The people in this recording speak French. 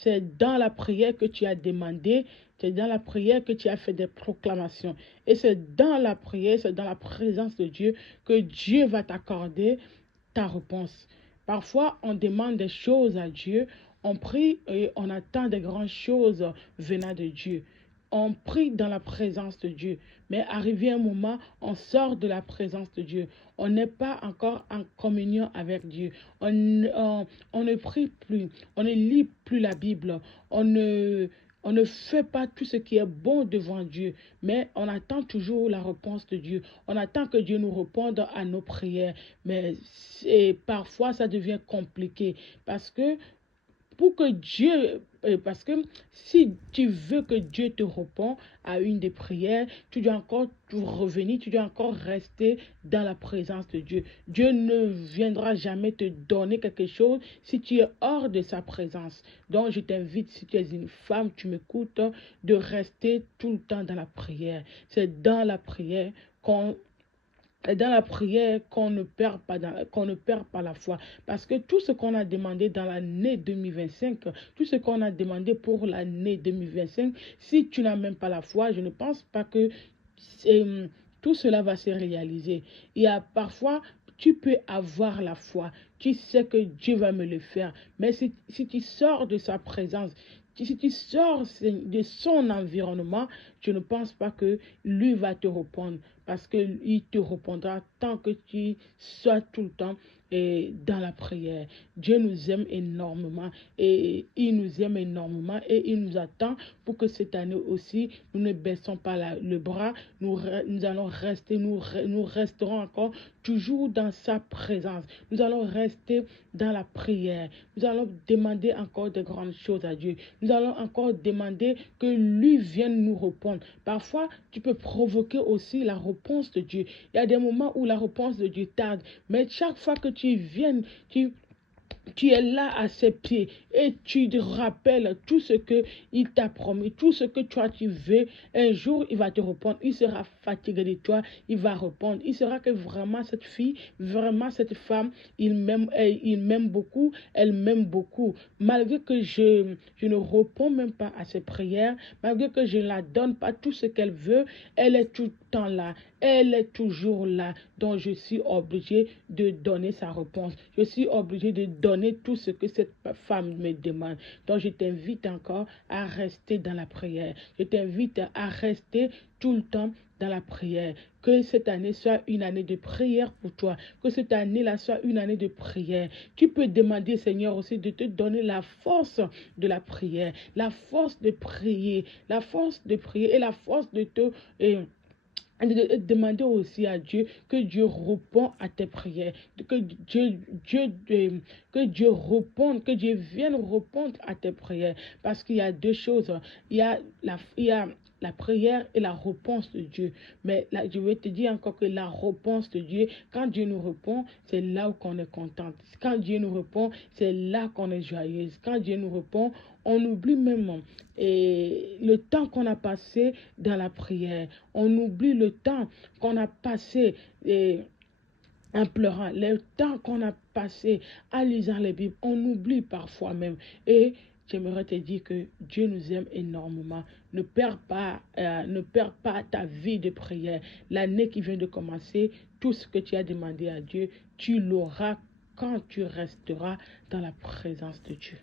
C'est dans la prière que tu as demandé, c'est dans la prière que tu as fait des proclamations. Et c'est dans la prière, c'est dans la présence de Dieu que Dieu va t'accorder ta réponse. Parfois, on demande des choses à Dieu, on prie et on attend des grandes choses venant de Dieu. On prie dans la présence de Dieu, mais arrivé un moment, on sort de la présence de Dieu. On n'est pas encore en communion avec Dieu. On ne prie plus, on ne lit plus la Bible, on ne, on ne fait pas tout ce qui est bon devant Dieu, mais on attend toujours la réponse de Dieu. On attend que Dieu nous réponde à nos prières, mais parfois ça devient compliqué parce que pour que Dieu, parce que si tu veux que Dieu te réponde à une des prières, tu dois encore revenir, tu dois encore rester dans la présence de Dieu. Dieu ne viendra jamais te donner quelque chose si tu es hors de sa présence. Donc je t'invite, si tu es une femme, tu m'écoutes, de rester tout le temps dans la prière. C'est dans la prière qu'on dans la prière qu'on ne perd pas la foi. Parce que tout ce qu'on a demandé dans l'année 2025, tout ce qu'on a demandé pour l'année 2025, si tu n'as même pas la foi, je ne pense pas que euh, tout cela va se réaliser. Il y a parfois, tu peux avoir la foi, tu sais que Dieu va me le faire, mais si tu sors de sa présence, si tu sors de son environnement, je ne pense pas que lui va te répondre parce qu'il te répondra tant que tu sois tout le temps dans la prière. Dieu nous aime énormément et il nous aime énormément et il nous attend pour que cette année aussi, nous ne baissons pas le bras, nous allons rester, nous resterons encore toujours dans sa présence. Nous allons rester dans la prière. Nous allons demander encore de grandes choses à Dieu. Nous allons encore demander que lui vienne nous répondre. Parfois, tu peux provoquer aussi la réponse de Dieu. Il y a des moments où la réponse de Dieu tarde, mais chaque fois que tu viennes, tu es là à ses pieds et tu te rappelles tout ce qu'il t'a promis, tout ce que toi tu veux. Un jour, il va te répondre. Il sera fatigué de toi. Il va répondre. Il sera que vraiment cette fille, vraiment cette femme, il m'aime beaucoup. Elle m'aime beaucoup. Malgré que je ne réponds même pas à ses prières, malgré que je ne la donne pas tout ce qu'elle veut, elle est tout le temps là. Elle est toujours là. Donc, je suis obligée de donner sa réponse. Je suis obligée de donner tout ce que cette femme me demande. Donc, je t'invite encore à rester dans la prière. Je t'invite à rester tout le temps dans la prière. Que cette année soit une année de prière pour toi. Que cette année-là soit une année de prière. Tu peux demander, Seigneur, aussi de te donner la force de la prière, la force de prier, la force de prier et la force de te... demander aussi à Dieu que Dieu réponde à tes prières, que Dieu réponde, que Dieu vienne répondre à tes prières. Parce qu'il y a deux choses. Il y a la prière et la réponse de Dieu. Mais là, je vais te dire encore que la réponse de Dieu, quand Dieu nous répond, c'est là où on est contente. Quand Dieu nous répond, c'est là qu'on est joyeuse. Quand Dieu nous répond, on oublie même le temps qu'on a passé dans la prière. On oublie le temps qu'on a passé en pleurant, le temps qu'on a passé en lisant les Bibles. On oublie parfois même. Et j'aimerais te dire que Dieu nous aime énormément. Ne perds pas ta vie de prière. L'année qui vient de commencer, tout ce que tu as demandé à Dieu, tu l'auras quand tu resteras dans la présence de Dieu.